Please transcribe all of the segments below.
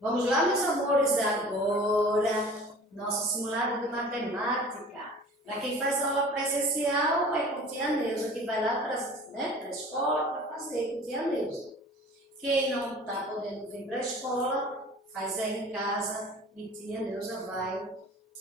Vamos lá, meus amores, agora, nosso simulado de matemática. Para quem faz aula presencial, vai com tia Neuza, que vai lá para a escola para fazer com tia Neuza. Quem não está podendo vir para a escola, faz aí em casa e tia Neuza vai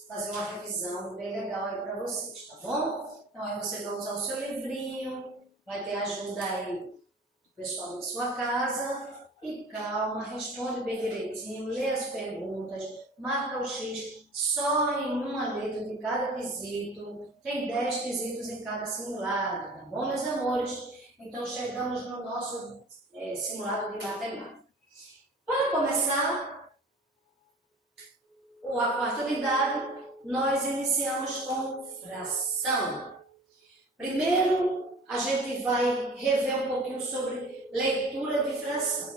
fazer uma revisão bem legal aí para vocês, tá bom? Então aí você vai usar o seu livrinho, vai ter ajuda aí do pessoal da sua casa. E calma, responde bem direitinho, lê as perguntas, marca o X só em uma letra de cada quesito. Tem 10 quesitos em cada simulado, tá bom, meus amores? Então chegamos no nosso simulado de matemática. Para começar a quarta unidade, nós iniciamos com fração. Primeiro, a gente vai rever um pouquinho sobre leitura de fração.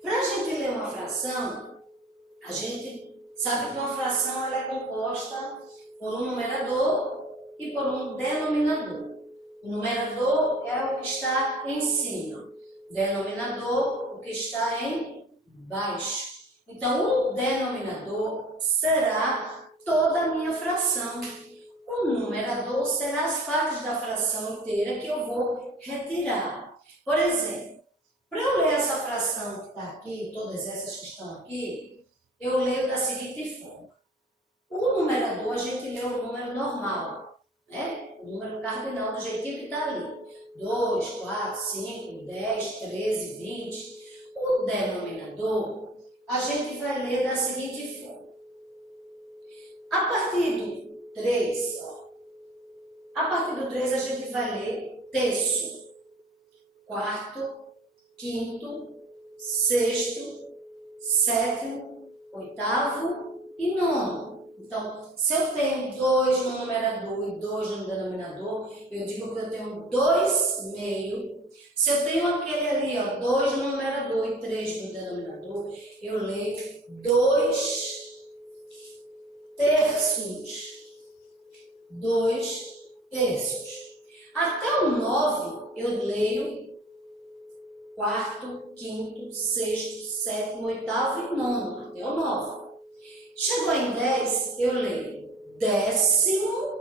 Para a gente ler uma fração, a gente sabe que uma fração ela é composta por um numerador e por um denominador. O numerador é o que está em cima, o denominador o que está embaixo. Então, o denominador será toda a minha fração. O numerador será as partes da fração inteira que eu vou retirar. Por exemplo, para eu ler essa fração que está aqui, todas essas que estão aqui, eu leio da seguinte forma. O numerador, a gente lê o número normal, né? O número cardinal, do jeitinho que está ali. 2, 4, 5, 10, 13, 20. O denominador, a gente vai ler da seguinte forma. A partir do 3, a partir do 3 a gente vai ler terço, quarto, quinto, sexto, sétimo, oitavo e nono. Então, se eu tenho 2 no numerador e 2 no denominador, eu digo que eu tenho 2 meio. Se eu tenho aquele ali, 2 no numerador e 3 no denominador, eu leio 2 terços. 2 terços. Até o 9 eu leio quarto, quinto, sexto, sétimo, oitavo e nono, até o 9. Chegou em 10, eu leio décimo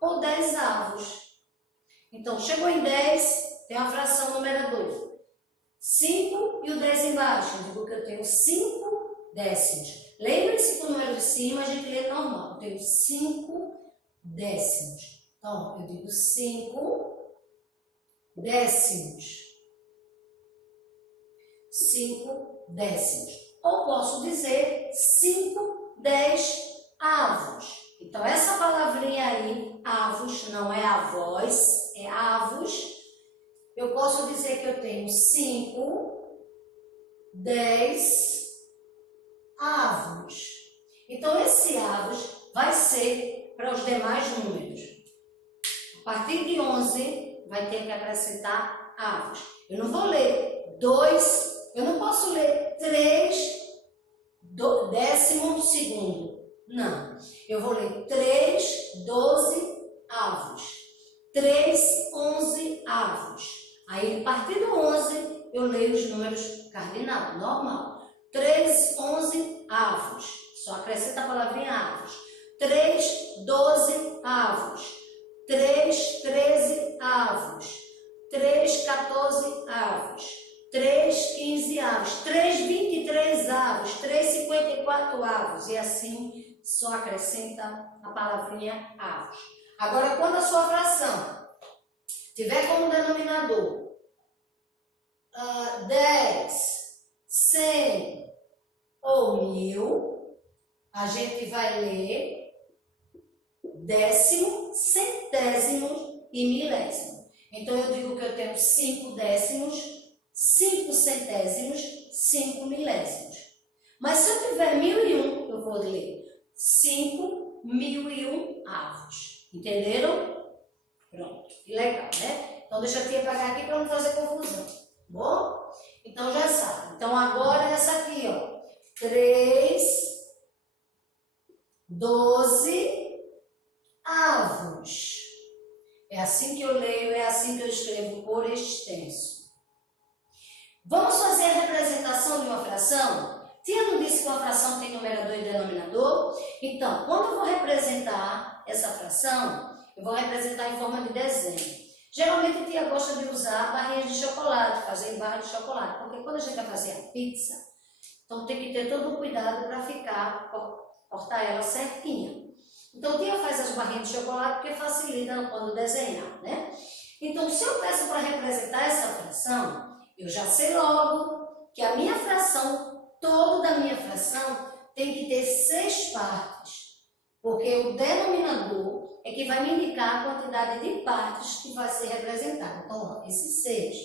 ou dezavos. Então, chegou em 10, tem uma fração numerador. 5 e o 10 embaixo, eu digo que eu tenho 5 décimos. Lembre-se que o número de cima a gente lê normal, eu tenho 5 décimos. Então, eu digo 5 décimos. 5 décimos. Ou posso dizer 5 dezavos. Então, essa palavrinha aí, avos, não é avós, é avos. Eu posso dizer que eu tenho 5 dezavos. Então, esse avos vai ser para os demais números. A partir de 11, vai ter que acrescentar avos. Eu não vou ler 2, eu não posso ler 3 décimo segundo. Não. Eu vou ler 3 dozeavos. 3 onzeavos. Aí, a partir do 11, eu leio os números cardinal, normal. 3 onzeavos. Só acrescenta a palavrinha avos. 3 dozeavos. 3 trezeavos. 3 quatorzeavos. 3 quinzeavos, 3 23avos, 3 54avos e assim só acrescenta a palavrinha avos. Agora, quando a sua fração tiver como denominador 10, 100 ou 1000, a gente vai ler décimo, centésimo e milésimo. Então, eu digo que eu tenho 5 décimos, 5 centésimos, 5 milésimos. Mas se eu tiver 1001, eu vou ler 5 1001 avos. Entenderam? Pronto. Que legal, né? Então, deixa eu te apagar aqui para não fazer confusão. Bom? Então, já sabe. Então, agora essa aqui, 3 12 avos. É assim que eu leio, é assim que eu escrevo por extenso. Vamos fazer a representação de uma fração? Tia não disse que uma fração tem numerador e denominador? Então, quando eu vou representar essa fração, eu vou representar em forma de desenho. Geralmente a tia gosta de usar barrinhas de chocolate, fazer em barra de chocolate, porque quando a gente vai fazer a pizza, então tem que ter todo o cuidado para cortar ela certinha. Então a tia faz as barrinhas de chocolate porque facilita quando desenhar, né? Então se eu peço para representar essa fração, eu já sei logo que a minha fração, todo da minha fração, tem que ter 6 partes, porque o denominador é que vai me indicar a quantidade de partes que vai ser representada. Então, ó, esses 6.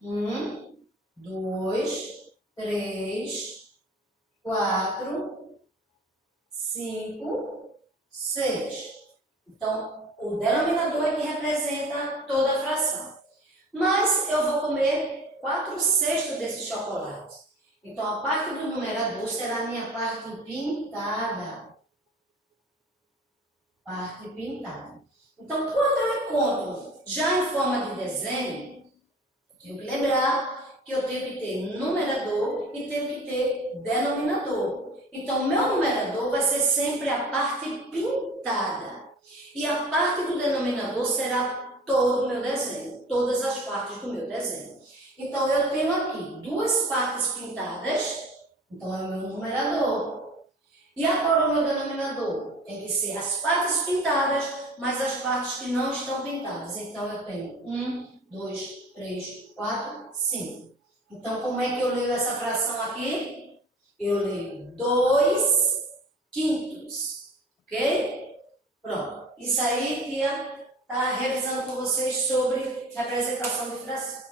1, 2, 3, 4, 5, 6. Então, o denominador é que representa toda a fração. Mas eu vou comer 4/6 desse chocolate. Então, a parte do numerador será a minha parte pintada. Parte pintada. Então, quando eu encontro já em forma de desenho, eu tenho que lembrar que eu tenho que ter numerador e tenho que ter denominador. Então, meu numerador vai ser sempre a parte pintada. E a parte do denominador será todo o meu desenho, todas as partes do meu desenho. Então, eu tenho aqui 2 partes pintadas, então é o meu numerador. E agora o meu denominador tem que ser as partes pintadas, mas as partes que não estão pintadas. Então, eu tenho 1, 2, 3, 4, 5. Então, como é que eu leio essa fração aqui? Eu leio 2/5, ok? Pronto. Isso aí, tia, está revisando com vocês sobre representação de fração.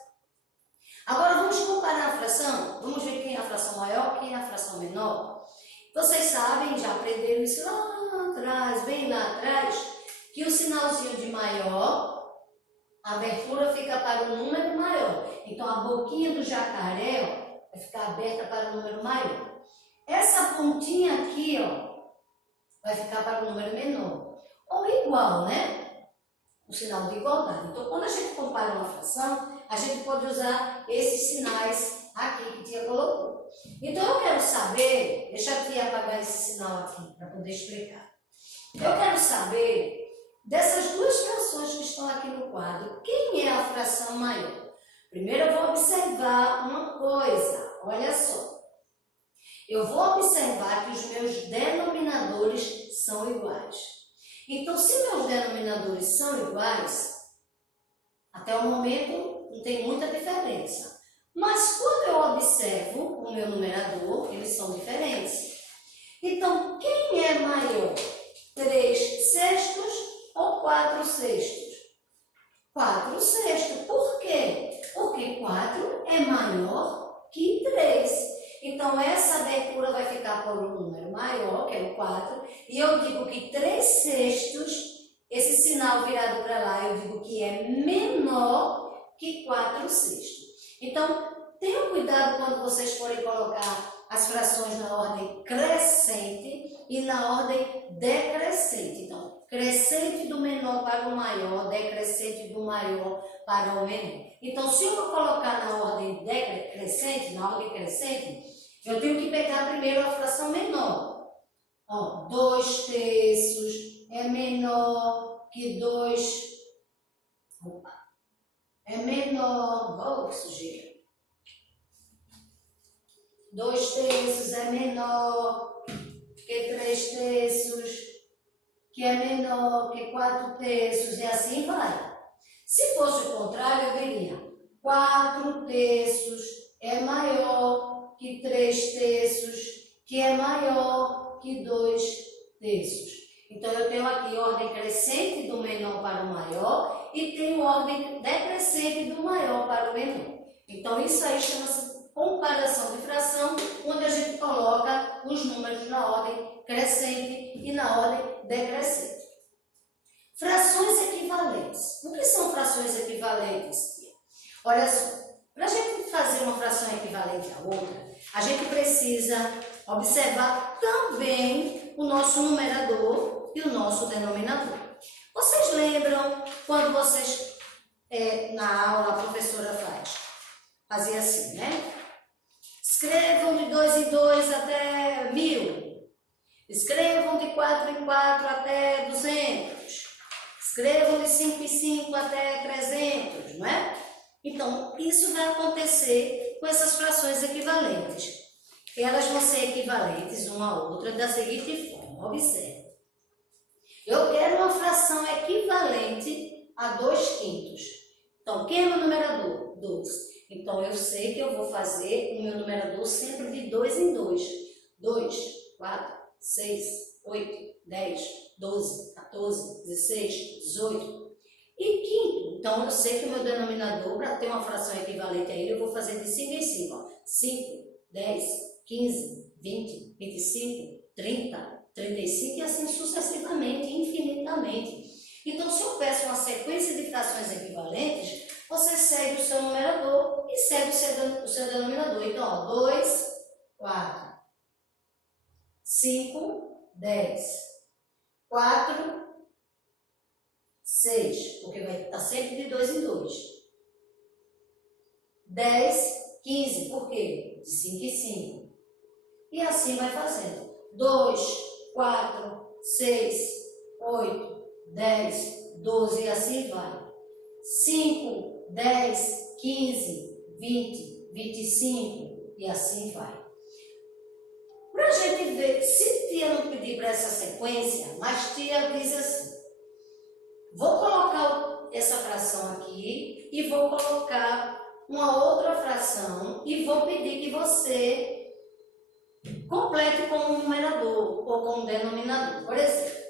Agora, vamos comparar a fração. Vamos ver quem é a fração maior, quem é a fração menor. Vocês sabem, já aprenderam isso lá atrás, bem lá atrás, que o sinalzinho de maior, a abertura fica para o número maior. Então, a boquinha do jacaré, ó, vai ficar aberta para o número maior. Essa pontinha aqui, ó, vai ficar para o número menor. Ou igual, né? O sinal de igualdade. Então, quando a gente compara uma fração, a gente pode usar esses sinais aqui que a tia colocou. Então, eu quero saber, deixa a tia apagar esse sinal aqui para poder explicar. Eu quero saber, dessas 2 frações que estão aqui no quadro, quem é a fração maior? Primeiro eu vou observar uma coisa, olha só. Eu vou observar que os meus denominadores são iguais. Então, se meus denominadores são iguais, até o momento não tem muita diferença. Mas quando eu observo o meu numerador, eles são diferentes. Então, quem é maior? 3/6 ou 4/6? 4/6. Por quê? Porque 4 é maior que 3. Então, essa abertura vai ficar por um número maior, que é o 4. E eu digo que 3/6, esse sinal virado para lá, eu digo que é menor que 4/6. Então, tenham cuidado quando vocês forem colocar as frações na ordem crescente e na ordem decrescente. Então, crescente do menor para o maior, decrescente do maior para o menor. Então, se eu colocar na ordem decrescente, eu tenho que pegar primeiro a fração menor. Ó, 2/3 é menor que 2. Opa! É menor, que sujeira. 2/3 é menor que 3/3, que é menor que 4/3, e assim vai. Se fosse o contrário, eu diria 4/3 é maior que 3/3, que é maior que 2/3. Então, eu tenho aqui ordem crescente do menor para o maior e tenho ordem decrescente do maior para o menor. Então, isso aí chama-se comparação de fração, onde a gente coloca os números na ordem crescente e na ordem decrescente. Frações equivalentes. O que são frações equivalentes? Olha só, para a gente fazer uma fração equivalente à outra, a gente precisa observar também o nosso numerador e o nosso denominador. Vocês lembram quando vocês, na aula, a professora fazia assim, né? Escrevam de 2 em 2 até Escrevam de 4 em 4 até 200. Escrevam de 5 em 5 até 300, não é? Então, isso vai acontecer com essas frações equivalentes. Elas vão ser equivalentes uma à outra da seguinte forma. Observe. Eu quero uma fração equivalente a 2/5. Então, quem é meu numerador? 2. Então, eu sei que eu vou fazer o meu numerador sempre de 2 em 2. 2, 4, 6, 8, 10, 12, 14, 16, 18. E quinto, então eu sei que o meu denominador, para ter uma fração equivalente a ele, eu vou fazer de 5 em 5. 5, 10, 15, 20, 25, 30, 35 e assim sucessivamente, infinitamente. Então, se eu peço uma sequência de frações equivalentes, você segue o seu numerador e segue o seu denominador. Então, ó, 2, 4, 5, 10, 4, 6, porque vai estar sempre de 2 em 2. 10, 15, por quê? De 5 em 5. E assim vai fazendo. 2, 4, 6, 8, 10, 12 e assim vai. 5, 10, 15, 20, 25 e assim vai. Para a gente ver, se tia não pedir para essa sequência, mas tia diz assim, vou colocar essa fração aqui e vou colocar uma outra fração e vou pedir que você complete com um numerador ou com um denominador. Por exemplo,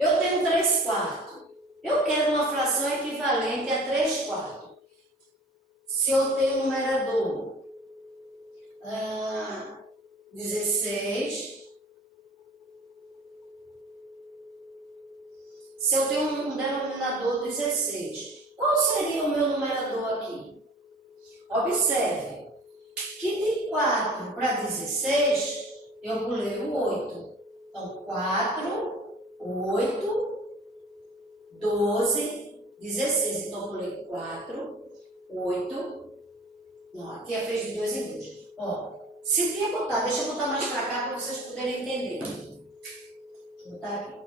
eu tenho 3/4. Eu quero uma fração equivalente a 3/4. Se eu tenho um numerador 16, se eu tenho um denominador 16, qual seria o meu numerador aqui? Observe que de 4 para 16, eu pulei o 8. Então, 4, 8, 12, 16. Então, eu pulei 4, 8. Não, a tia fez de 2 em 2. Ó, se tia botar, deixa eu botar mais para cá para vocês poderem entender. Deixa eu botar aqui.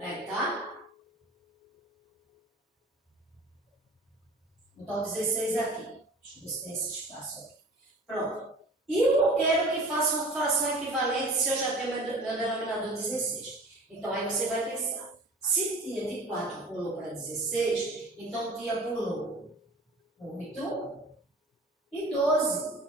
Aí, tá? Vou botar o 16 aqui. Deixa eu ver se tem esse espaço aqui. Pronto. E eu não quero que faça uma fração equivalente se eu já tenho meu denominador 16. Então, aí você vai pensar. Se tia de 4 pulou para 16, então tia pulou 8 e 12.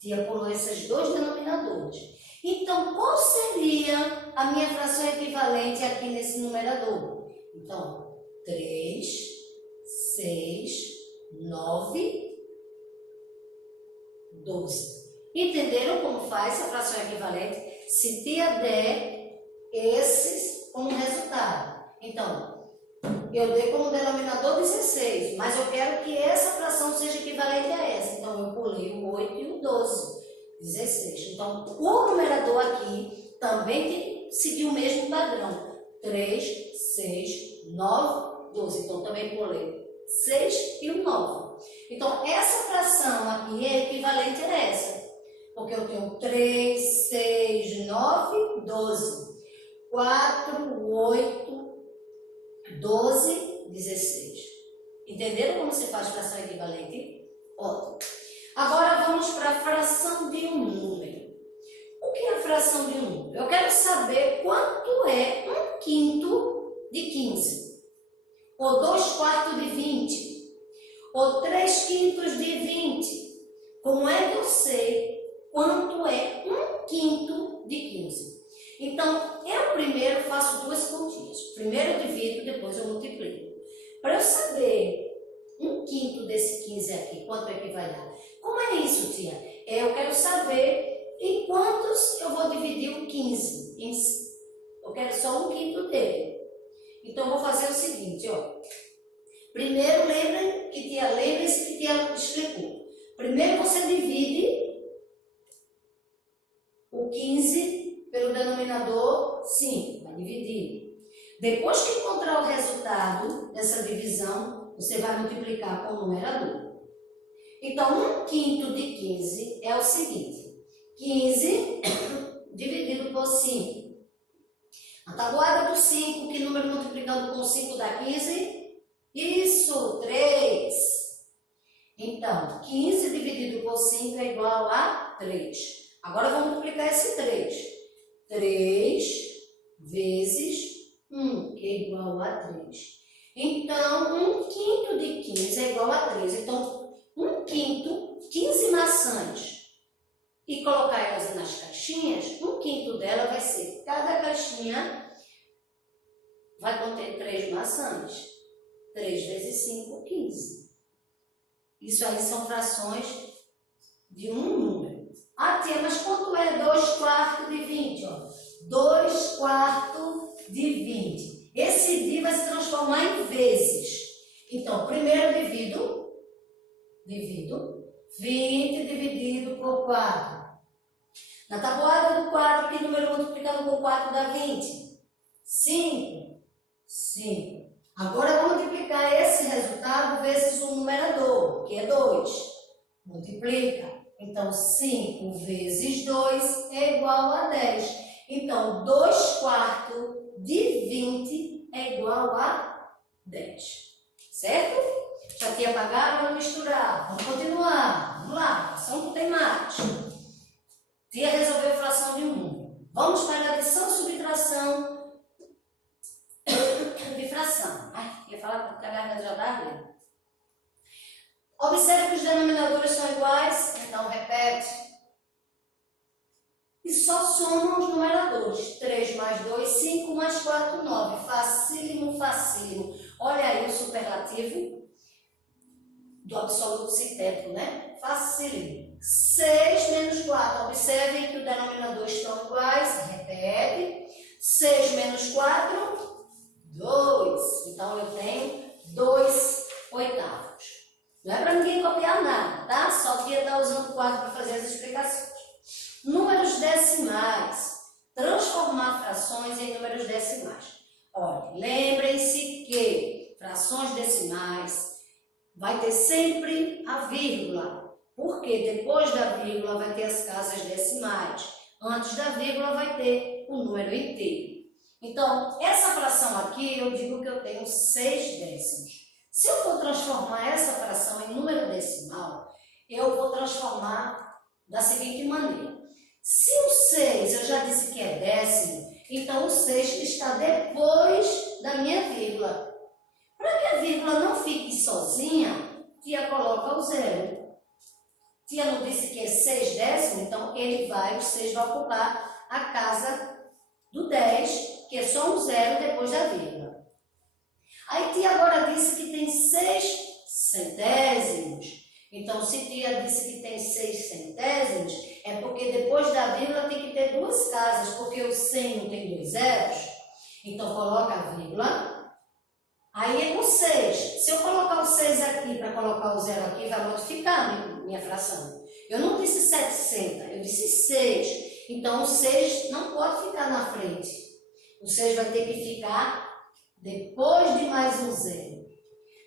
Tia pulou esses dois denominadores. Então, qual seria a minha fração equivalente aqui nesse numerador? Então, 3, 6, 9, 12. Entenderam como faz a fração equivalente? Se tia der esses como resultado. Então, eu dei como denominador 16, mas eu quero que essa fração seja equivalente a essa. Então, eu pulei o 8 e o 12. 16. Então, o numerador aqui também tem que seguir o mesmo padrão. 3, 6, 9, 12. Então, também pulei 6 e o 9. Então, essa fração aqui é equivalente a essa. Porque eu tenho 3, 6, 9, 12. 4, 8, 12, 16. Entenderam como se faz fração equivalente? Ótimo. Agora vamos para a fração de um número. O que é a fração de um número? Eu quero saber quanto é 1/5 de 15, ou 2/4 de 20, ou 3/5 de 20. Como é que eu sei quanto é 1/5 de 15? Então, eu primeiro faço duas continhas. Primeiro eu divido, depois eu multiplico. Para eu saber 1/5 desse 15 aqui, quanto é que vai dar? Como é isso, tia? Eu quero saber em quantos eu vou dividir o 15. Eu quero só 1/5 dele. Então, eu vou fazer o seguinte, ó. Primeiro, lembre-se que tia explicou. Primeiro, você divide o 15 pelo denominador 5. Vai dividir. Depois que encontrar o resultado dessa divisão, você vai multiplicar com o numerador. Então, 1/5 de 15 é o seguinte. 15 dividido por 5. A tabuada do 5, que número multiplicando com 5 dá 15? Isso, 3. Então, 15 dividido por 5 é igual a 3. Agora vamos multiplicar esse 3. 3 vezes 1, que é igual a 3. Então, 1/5 de 15 é igual a 3. Então, 1/5, 15 maçãs, e colocar elas nas caixinhas, 1/5 dela vai ser, cada caixinha vai conter 3 maçãs. 3 vezes 5, 15. Isso aí são frações de um número. Ah, tia, mas quanto é 2/4 de 20? 2/4 de 20. Esse dia vai se transformar em vezes. Então, primeiro divido 20 dividido por 4. Na tabuada do 4, que número multiplicado por 4 dá 20? 5. Agora, vou multiplicar esse resultado vezes o numerador, que é 2. Multiplica. Então, 5 vezes 2 é igual a 10. Então, 2/4 de 20 é igual a 10. Certo? Já tinha apagado, vamos misturar. Vamos continuar. Vamos lá, fração que tem mais. Tia resolveu fração de um número. Vamos para a adição e subtração de fração. Ai, ia falar porque a garganta já dá ali. Observe que os denominadores são iguais, então repete. E só somam os numeradores. 3 mais 2, 5 mais 4, 9. Facílimo, facílimo. Olha aí o superlativo do absoluto sintético, né? Facílimo. 6 menos 4. Observem que os denominadores estão iguais. Repete. 6 menos 4, 2. Então, eu tenho 2/8. Não é para ninguém copiar nada, tá? Só que ia estar usando o quadro para fazer as explicações. Números decimais. Transformar frações em números decimais. Olha, lembrem-se que frações decimais vai ter sempre a vírgula. Porque depois da vírgula vai ter as casas decimais. Antes da vírgula vai ter o número inteiro. Então, essa fração aqui, eu digo que eu tenho 6 décimos. Se eu for transformar essa fração em número decimal, eu vou transformar da seguinte maneira. Se o 6 eu já disse que é décimo, então o 6 está depois da minha vírgula. Para que a vírgula não fique sozinha, tia coloca o 0. Tia não disse que é 6 décimos, então o 6 vai ocupar a casa do 10, que é só um 0 depois da vírgula. Aí tia agora disse que tem 6 centésimos. Então, se tia disse que tem 6 centésimos, é porque depois da vírgula tem que ter duas casas, porque o 100 não tem 2 zeros. Então, coloca a vírgula. Aí é com 6. Se eu colocar o 6 aqui para colocar o 0 aqui, vai modificar minha fração. Eu não disse 700, eu disse 6. Então, o 6 não pode ficar na frente. O 6 vai ter que ficar depois de mais um 0.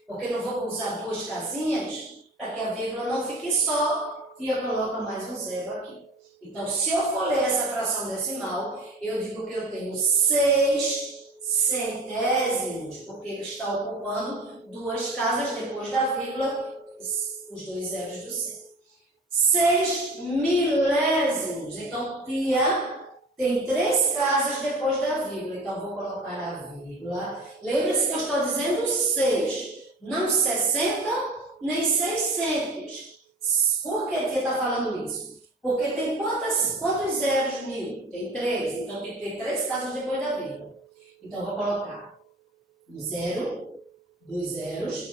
Porque eu não vou usar duas casinhas para que a vírgula não fique só e eu coloco mais um 0 aqui. Então, se eu for ler essa fração decimal, eu digo que eu tenho 6 centésimos, porque ele está ocupando duas casas depois da vírgula, os 2 zeros do 100. 6 milésimos. Então, tia tem 3 casas depois da vírgula. Então, vou colocar a vírgula. Lembre-se que eu estou dizendo 6, não 60 nem 600. Por que a tia está falando isso? Porque tem quantos zeros mil? Tem 3. Então, tem que ter 3 casas depois da vírgula. Então, vou colocar um 0, 2 zeros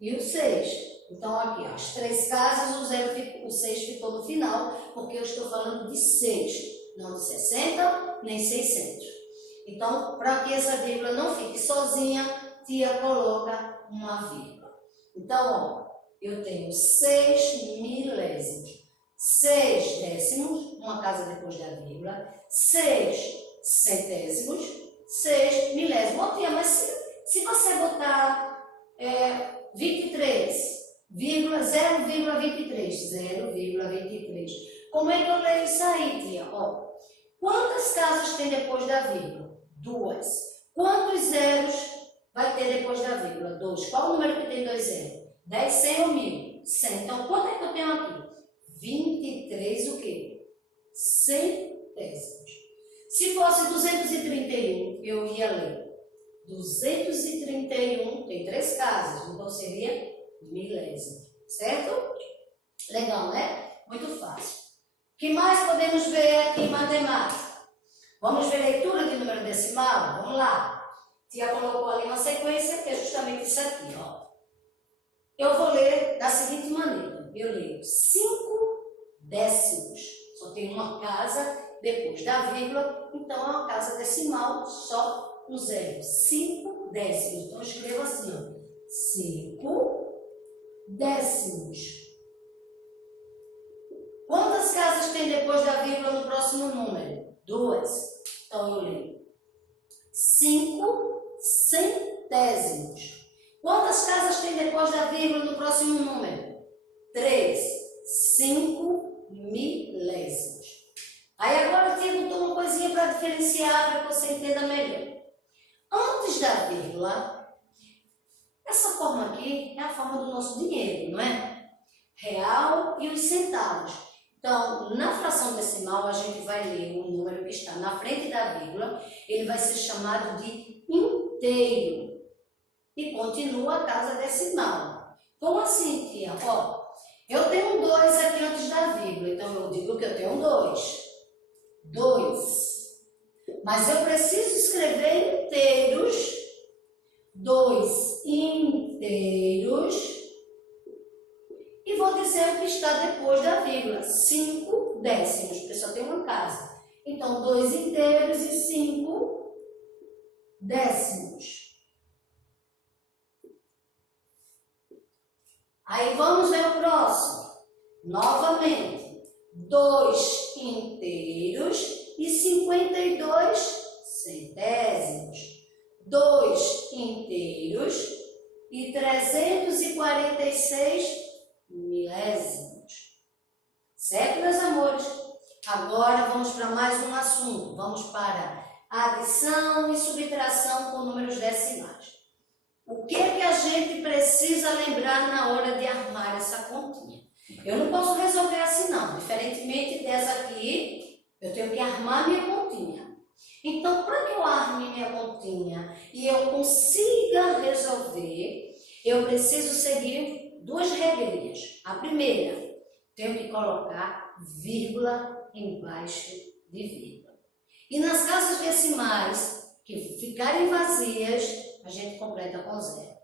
e o 6. Então, aqui, ó, as 3 casas, o 6 ficou no final, porque eu estou falando de 6. Não de 60, nem 600. Então, para que essa vírgula não fique sozinha, tia coloca uma vírgula. Então, ó, eu tenho 6 milésimos, 6 décimos, uma casa depois da vírgula, 6 centésimos, 6 milésimos. Ó, tia, mas se você botar 23, 0,23, 0,23, como é que eu leio isso aí, tia? Ó, Quantas casas tem depois da vírgula? 2. Quantos zeros vai ter depois da vírgula? 2. Qual o número que tem 2 zeros? 10, 100 ou 1000? 100. Então, quanto é que eu tenho aqui? 23 o quê? Centésimos. Se fosse 231, eu ia ler 231 tem 3 casas, então seria milésimo, certo? Legal, né? Muito fácil. O que mais podemos ver aqui em matemática? Vamos ver leitura de número decimal? Vamos lá. Tia colocou ali uma sequência que é justamente isso aqui, ó. Eu vou ler da seguinte maneira. Eu leio 5 décimos. Só tem uma casa depois da vírgula, então é uma casa decimal, só um zero. 5 décimos. Então eu escrevo assim, ó. 5 décimos. Quantas casas tem depois da vírgula no próximo número? 2. Então eu leio 5 centésimos. Quantas casas tem depois da vírgula no próximo número? 3. 5 milésimos. Aí agora eu botou uma coisinha para diferenciar, para que você entenda melhor. Antes da vírgula, essa forma aqui é a forma do nosso dinheiro, não é? Real e os centavos. Então, na fração decimal, a gente vai ler o número que está na frente da vírgula, ele vai ser chamado de inteiro. E continua a casa decimal. Como assim, tia? Ó, eu tenho 2 aqui antes da vírgula, então eu digo que eu tenho 2. 2. Mas eu preciso escrever inteiros. 2 inteiros. E vou dizer o que está depois da vírgula. 5 décimos, porque só tem uma casa. Então, 2 inteiros e 5 décimos. Aí vamos ver o próximo. Novamente, 2 inteiros e 52 centésimos. 2 inteiros e 346 milésimos. Certo, meus amores? Agora vamos para mais um assunto. Vamos para adição e subtração com números decimais. O que é que a gente precisa lembrar na hora de armar essa continha? Eu não posso resolver assim não. Diferentemente dessa aqui, eu tenho que armar minha continha. Então, para que eu arme minha continha e eu consiga resolver, eu preciso seguir 2 regrinhas. A primeira, tenho que colocar vírgula embaixo de vírgula. E nas casas decimais que ficarem vazias, a gente completa com 0.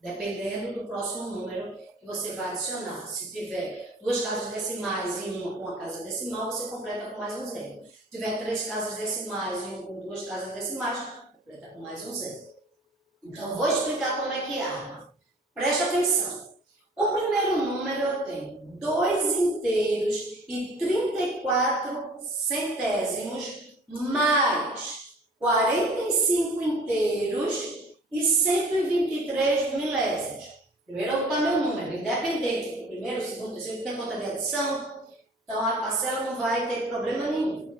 Dependendo do próximo número que você vai adicionar. Se tiver 2 casas decimais e uma com a casa decimal, você completa com mais um 0. Se tiver 3 casas decimais e uma com 2 casas decimais, completa com mais um 0. Então, vou explicar como é que arma. Preste atenção. O primeiro número eu tenho 2 inteiros e 34 centésimos mais 45 inteiros e 123 milésimos. Primeiro eu vou botar meu número, independente do primeiro, segundo, terceiro, tem conta de adição, então a parcela não vai ter problema nenhum.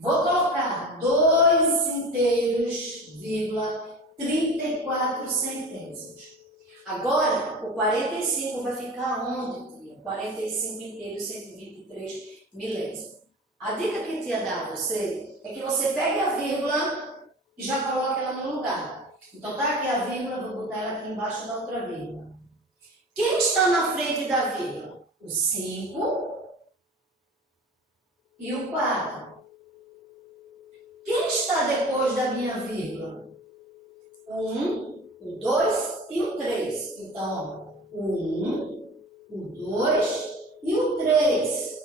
Vou colocar 2 inteiros, vírgula, 34 centésimos. Agora, o 45 vai ficar onde, tia? 45 inteiros, 123 milésimos. A dica que a tia dá a você é que você pegue a vírgula e já coloque ela no lugar. Então, tá aqui a vírgula, vou botar ela aqui embaixo da outra vírgula. Quem está na frente da vírgula? O 5 e o 4. Quem está depois da minha vírgula? O 1, o 2 e o 3. Então, o 1, o 2 e o 3.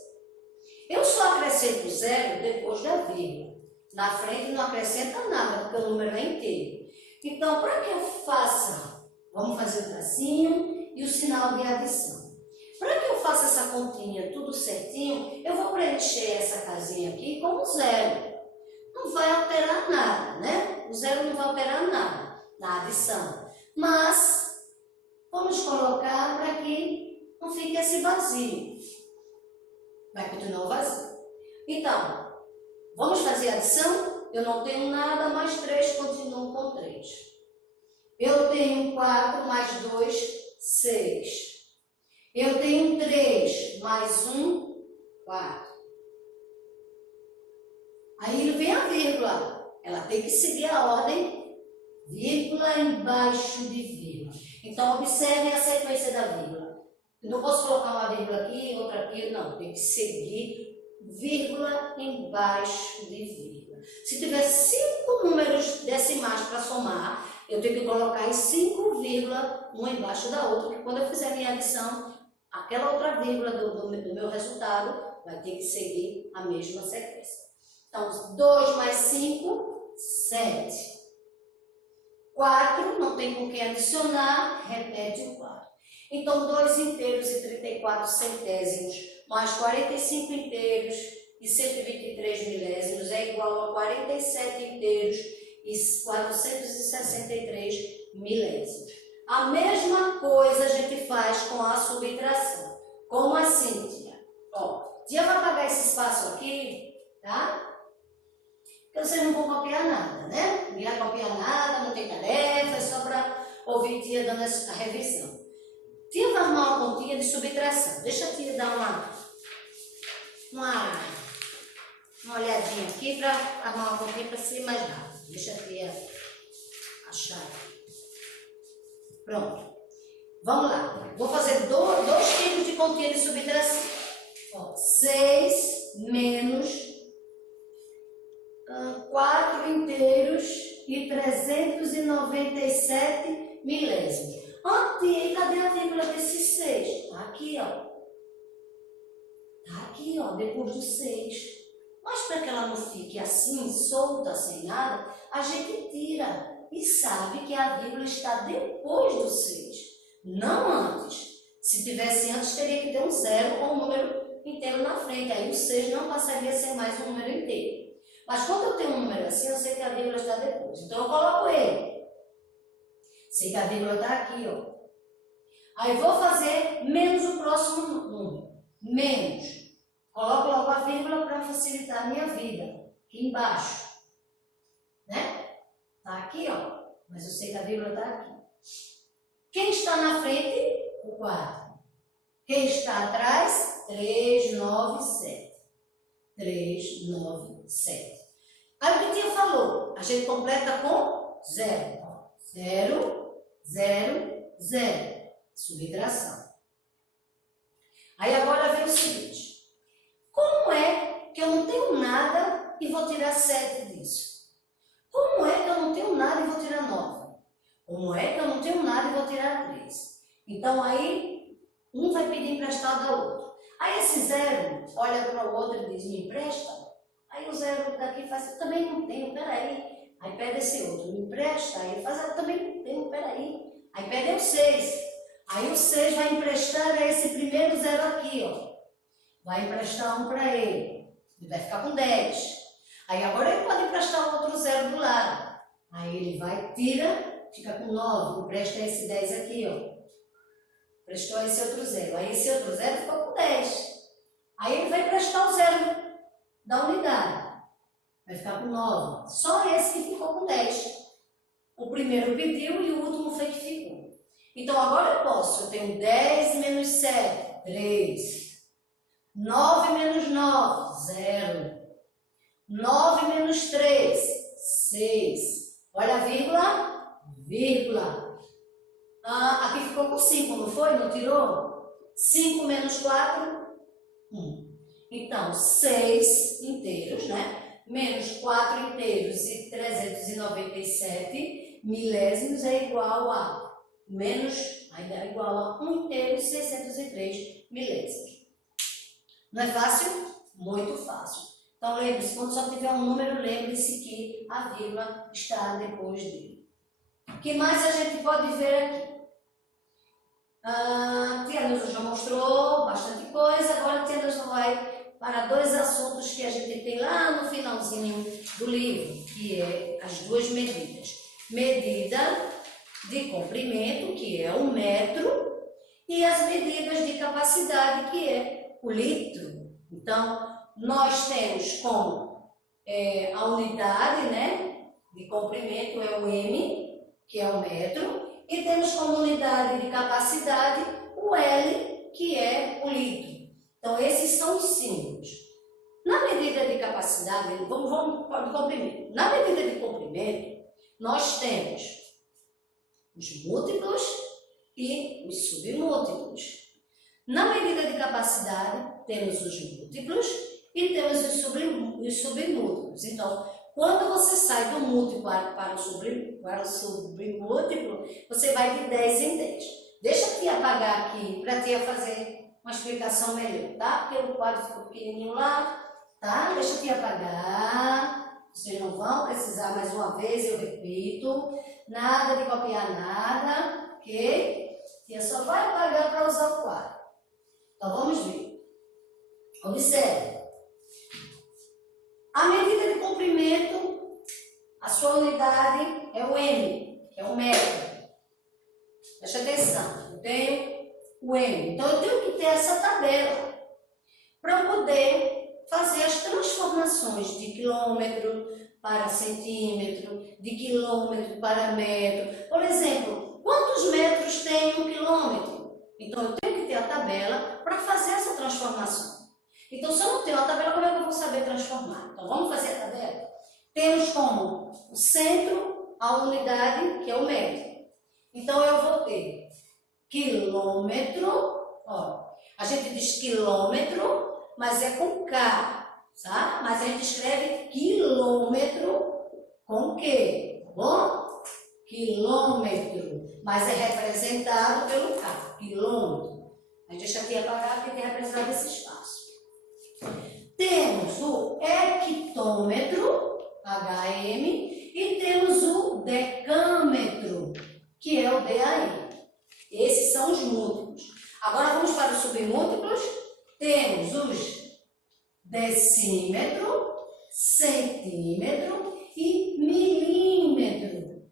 Eu só acrescento 0 depois da vírgula. Na frente não acrescenta nada, porque o número é inteiro. Então, para que eu faça, vamos fazer o tracinho e o sinal de adição. Para que eu faça essa continha tudo certinho, eu vou preencher essa casinha aqui com 0. Não vai alterar nada, né? O 0 não vai alterar nada na adição. Mas, vamos colocar para que não fique esse vazio. Vai continuar o vazio. Então, Vamos fazer a adição? Eu não tenho nada, mais 3 continuam com 3. Eu tenho 4 mais 2, 6. Eu tenho 3 mais 1, 4. Aí vem a vírgula. Ela tem que seguir a ordem, vírgula embaixo de vírgula. Então, observem a sequência da vírgula. Eu não posso colocar uma vírgula aqui, outra aqui, não. Tem que seguir vírgula embaixo de vírgula. Se tiver 5 números decimais para somar, eu tenho que colocar em 5 vírgula, uma embaixo da outra, porque quando eu fizer a minha adição, aquela outra vírgula do meu resultado vai ter que seguir a mesma sequência. Então, 2 mais 5, 7. 4, não tem com quem adicionar, repete o 4. Então, 2 inteiros e 34 centésimos, mais 45 inteiros e 123 milésimos é igual a 47 inteiros e 463 milésimos. A mesma coisa a gente faz com a subtração. Como assim, tia? Ó, tia vai apagar esse espaço aqui, tá? Porque vocês não vão copiar nada, né? Ninguém vai copiar nada, não tem tarefa, é só para ouvir tia dando a revisão. Tia vai arrumar uma continha de subtração. Deixa a tia dar uma olhadinha aqui para arrumar uma continha para ser mais rápido. Deixa a tia achar aqui. Pronto. Vamos lá. Vou fazer dois tipos de continha de subtração. Ó, 6 menos 4 inteiros e 397 milésimos. Tia, cadê a vírgula desses 6? Tá aqui, ó. Tá aqui, ó, depois do 6. Mas para que ela não fique assim, solta, sem nada, a gente tira e sabe que a vírgula está depois do 6, não antes. Se tivesse antes, teria que ter um 0 ou um número inteiro na frente. Aí o 6 não passaria a ser mais um número inteiro. Mas quando eu tenho um número assim, eu sei que a vírgula está depois. Então eu coloco ele. Sei que a vírgula está aqui, ó. Aí vou fazer menos o próximo número. Menos. Coloco logo a vírgula para facilitar a minha vida. Aqui embaixo. Né? Está aqui, ó. Mas eu sei que a vírgula está aqui. Quem está na frente? O 4. Quem está atrás? 3, 9, 7. 3, 9, 7. Aí o que a tia falou? A gente completa com 0. 0, 0, 0. Subtração. Aí agora vem o seguinte. Como é que eu não tenho nada e vou tirar 7 disso? Como é que eu não tenho nada e vou tirar 9? Como é que eu não tenho nada e vou tirar 3? Então aí, um vai pedir emprestado ao outro. Aí esse 0 olha para o outro e diz, me empresta? Aí o 0 daqui faz, eu também não tenho, peraí. Aí pede esse outro, me empresta? Aí ele faz, eu também não tenho, peraí. Aí pede o 6. Aí o 6 vai emprestar a esse primeiro 0 aqui, ó. Vai emprestar um para ele. Ele vai ficar com 10. Aí agora ele pode emprestar o outro 0 do lado. Aí ele vai, tira, fica com 9. Empresta esse 10 aqui, ó. Prestou esse outro 0. Aí esse outro 0 ficou com 10. Aí ele vai emprestar o 0 da unidade. Vai ficar com 9. Só esse que ficou com 10. O primeiro pediu e o último foi que ficou. Então, agora eu posso. Eu tenho 10 menos 7, 3. 9 menos 9, 0. 9 menos 3, 6. Olha a vírgula, vírgula. Aqui ficou com 5, não foi? Não tirou? 5 menos 4, 1. Então, 6 inteiros, né? Menos 4 inteiros e 397 milésimos é igual a menos, ainda é igual a 1 inteiro e 603 milésimos. Não é fácil? Muito fácil. Então, lembre-se, quando só tiver um número, lembre-se que a vírgula está depois dele. O que mais a gente pode ver aqui? Tia Neuza já mostrou bastante coisa, agora a tia Neuza vai para 2 assuntos que a gente tem lá no finalzinho do livro, que é as 2 medidas. Medida de comprimento, que é o metro, e as medidas de capacidade, que é o litro. Então, nós temos como a unidade, né, de comprimento é o M, que é o metro, e temos como unidade de capacidade o L, que é o litro. Então, esses são os símbolos. Na medida de capacidade, vamos de comprimento. Na medida de comprimento, nós temos os múltiplos e os submúltiplos. Na medida de capacidade, temos os múltiplos e temos os submúltiplos. Então, quando você sai do múltiplo para o submúltiplo, você vai de 10 em 10. Deixa eu te apagar aqui para te fazer uma explicação melhor, tá? Porque o quadro ficou pequenininho lá, tá? Deixa eu te apagar. Vocês não vão precisar mais uma vez, eu repito. Nada de copiar nada, ok? Tia só vai apagar para usar o quadro. Então, vamos ver. Observe. A medida de comprimento, a sua unidade é o M, que é o metro. Preste atenção, eu tenho o M. Então, eu tenho que ter essa tabela para poder fazer as transformações de quilômetro para centímetro, de quilômetro para metro. Por exemplo, quantos metros tem um quilômetro? Então, eu tenho que ter a tabela para fazer essa transformação. Então, se eu não tenho a tabela, como é que eu vou saber transformar? Então, vamos fazer a tabela? Temos como o centro, a unidade, que é o metro. Então, eu vou ter quilômetro, ó, a gente diz quilômetro, mas é com K, tá? Mas a gente escreve quilômetro com Q, tá bom? Quilômetro, mas é representado pelo K, quilômetro. A gente deixa aqui apagar porque tem representado esse espaço. Temos o hectômetro, HM, e temos o decâmetro, que é o DAI. Esses são os múltiplos. Agora vamos para os submúltiplos. Temos os decímetro, centímetro e milímetro.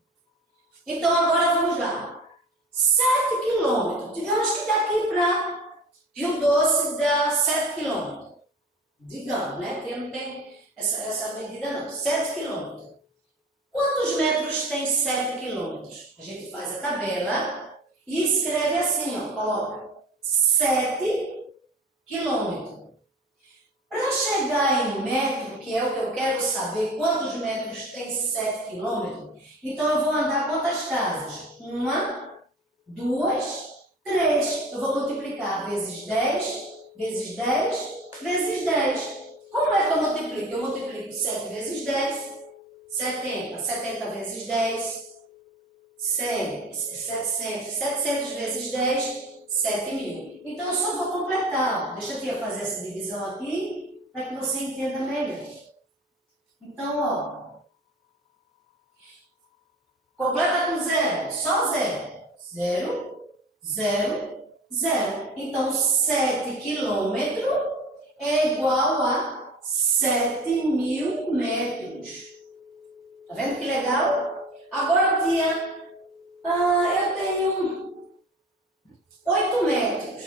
Então agora vamos lá. 7 quilômetros. Digamos que daqui para Rio Doce dá 7 quilômetros. Digamos, né? Porque não tem essa medida não. 7 quilômetros. Quantos metros tem 7 quilômetros? A gente faz a tabela e escreve assim, ó. Coloca 7 quilômetros. Para chegar em metro, que é o que eu quero saber, quantos metros tem 7 quilômetros, então eu vou andar quantas casas? 1, 2, 3. Eu vou multiplicar vezes 10, vezes 10, vezes 10. Como é que eu multiplico? Eu multiplico 7 vezes 10, 70. 70 vezes 10, 100. 700. 700 vezes 10, 7.000. Então, eu só vou completar. Deixa eu fazer essa divisão aqui, para que você entenda melhor. Então, ó. Completa com 0. Só 0. 0, 0, 0. Então, 7 quilômetros é igual a 7.000 metros. Tá vendo que legal? Agora, tia, eu tenho 8 metros.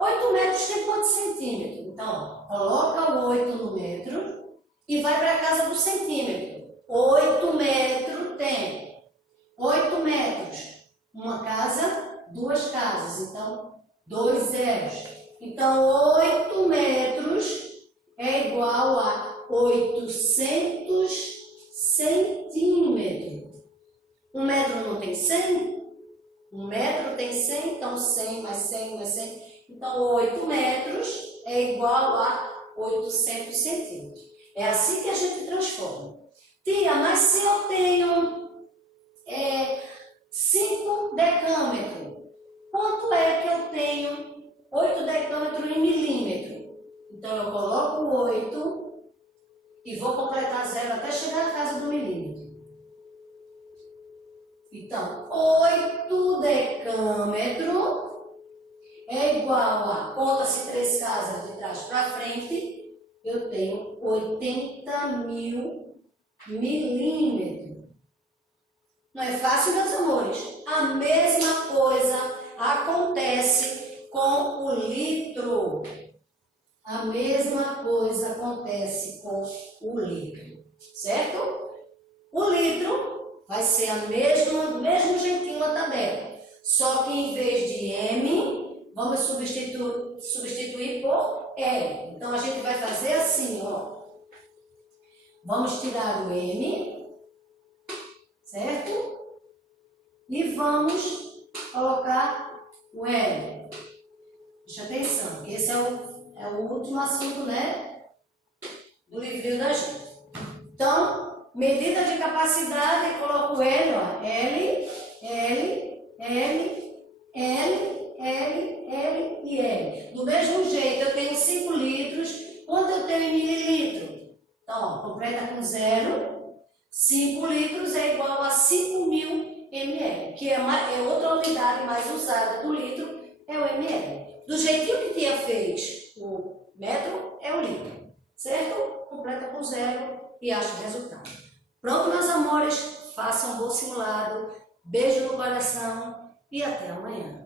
8 metros tem quantos centímetros? Então, coloca o 8 no metro e vai para a casa do centímetro. 8 metros tem 8 metros. Uma casa, 2 casas. Então, 2 zeros. Então, 8 metros é igual a 800 centímetros. 1 metro não tem 100? 1 metro tem 100, então 100 mais 100 mais 100. Então, 8 metros é igual a 800 centímetros. É assim que a gente transforma. Tia, mas se eu tenho 5 decâmetros, quanto é que eu tenho 8 decâmetros em milímetro? Então, eu coloco o 8 e vou completar 0 até chegar à casa do milímetro. Então, 8 decâmetros é igual a, conta-se 3 casas de trás para frente, eu tenho 80.000 milímetros. Não é fácil, meus amores? A mesma coisa acontece com o litro. A mesma coisa acontece com o litro, certo? O litro vai ser do mesmo jeitinho a tabela, só que em vez de M, vamos substituir por L. Então, a gente vai fazer assim, ó. Vamos tirar o M, certo? E vamos colocar o L. Preste atenção, esse é o último assunto, né, do livrinho da gente. Então, medida de capacidade, coloco L, ó, L, L, L, L, L, L e L. Do mesmo jeito, eu tenho 5 litros, quanto eu tenho em mililitro? Então, ó, completa com 0, 5 litros é igual a 5.000 ml, que é outra unidade mais usada do litro, é o ml. Do jeitinho que Tia fez o metro, é o litro, certo? Completa com 0 e acha o resultado. Pronto, meus amores? Façam um bom simulado. Beijo no coração e até amanhã.